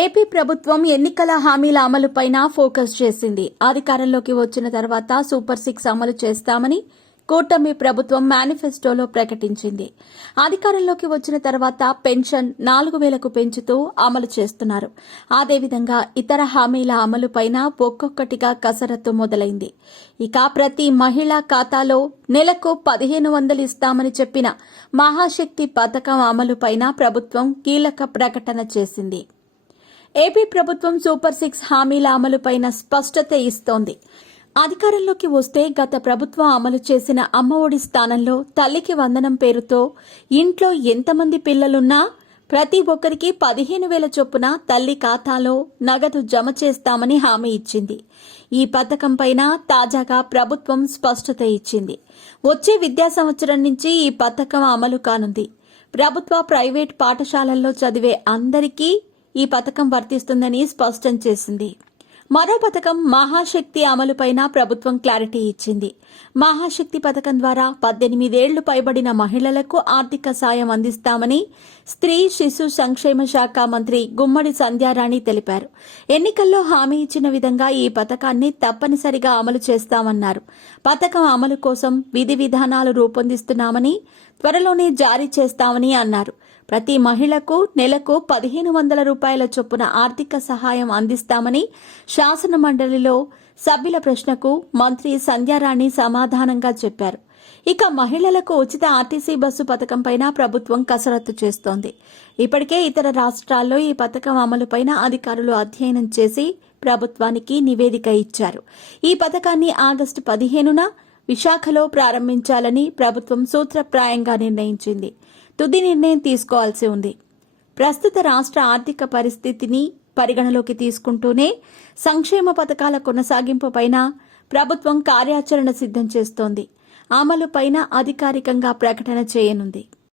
AP ప్రభుత్వం ఎన్నికల హామీల అమలుపైన ఫోకస్ చేసింది. అధికారంలోకి వచ్చిన తర్వాత సూపర్ 6 అమలు చేస్తామని కూటమి ప్రభుత్వం మేనిఫెస్టోలో ప్రకటించింది. అధికారంలోకి వచ్చిన తర్వాత పెన్షన్ 4,000కు పెంచుతూ అమలు చేస్తున్నారు. అదేవిధంగా ఇతర హామీల అమలుపైన ఒక్కొక్కటిగా కసరత్తు మొదలైంది. ఇక ప్రతి మహిళా ఖాతాలో నెలకు 1,500 ఇస్తామని చెప్పిన మహాశక్తి పథకం అమలుపైన ప్రభుత్వం కీలక ప్రకటన చేసింది. ఏపీ ప్రభుత్వం సూపర్ 6 హామీల అమలుపైన స్పష్టత ఇస్తోంది. అధికారంలోకి వస్తే గత ప్రభుత్వం అమలు చేసిన అమ్మఒడి స్థానంలో తల్లికి వందనం పేరుతో ఇంట్లో ఎంతమంది పిల్లలున్నా ప్రతి ఒక్కరికి 15,000 చొప్పున తల్లి ఖాతాలో నగదు జమ చేస్తామని హామీ ఇచ్చింది. ఈ పథకంపైన తాజాగా ప్రభుత్వం స్పష్టత ఇచ్చింది. వచ్చే విద్యా సంవత్సరం నుంచి ఈ పథకం అమలు కానుంది. ప్రభుత్వ ప్రైవేట్ పాఠశాలల్లో చదివే అందరికీ ఈ పథకం వర్తిస్తుందని స్పష్టం చేసింది. మరో పథకం మహాశక్తి అమలుపైన ప్రభుత్వం క్లారిటీ ఇచ్చింది. మహాశక్తి పథకం ద్వారా 18 ఏళ్లు పైబడిన మహిళలకు ఆర్థిక సాయం అందిస్తామని స్త్రీ శిశు సంక్షేమ శాఖ మంత్రి గుమ్మడి సంధ్యారాణి తెలిపారు. ఎన్నికల్లో హామీ ఇచ్చిన విధంగా ఈ పథకాన్ని తప్పనిసరిగా అమలు చేస్తామన్నారు. పథకం అమలు కోసం విధి విధానాలు రూపొందిస్తున్నామని, త్వరలోనే జారీ చేస్తామని అన్నారు. ప్రతి మహిళకు నెలకు 1,500 రూపాయల చొప్పున ఆర్థిక సహాయం అందిస్తామని శాసన మండలిలో సభ్యుల ప్రశ్నకు మంత్రి సంధ్యారాణి సమాధానంగా చెప్పారు. ఇక మహిళలకు ఉచిత ఆర్టీసీ బస్సు పథకంపైన ప్రభుత్వం కసరత్తు చేస్తోంది. ఇప్పటికే ఇతర రాష్ట్రాల్లో ఈ పథకం అమలుపైన అధికారులు అధ్యయనం చేసి ప్రభుత్వానికి నివేదిక ఇచ్చారు. ఈ పథకాన్ని ఆగస్టు 15న విశాఖలో ప్రారంభించాలని ప్రభుత్వం సూత్రప్రాయంగా నిర్ణయించింది. తుది నిర్ణయం తీసుకోవాల్సి ఉంది. ప్రస్తుత రాష్ట్ర ఆర్థిక పరిస్థితిని పరిగణలోకి తీసుకుంటూనే సంక్షేమ పథకాల కొనసాగింపుపైన ప్రభుత్వం కార్యాచరణ సిద్ధం చేస్తోంది. అమలుపైన అధికారికంగా ప్రకటన చేయనుంది.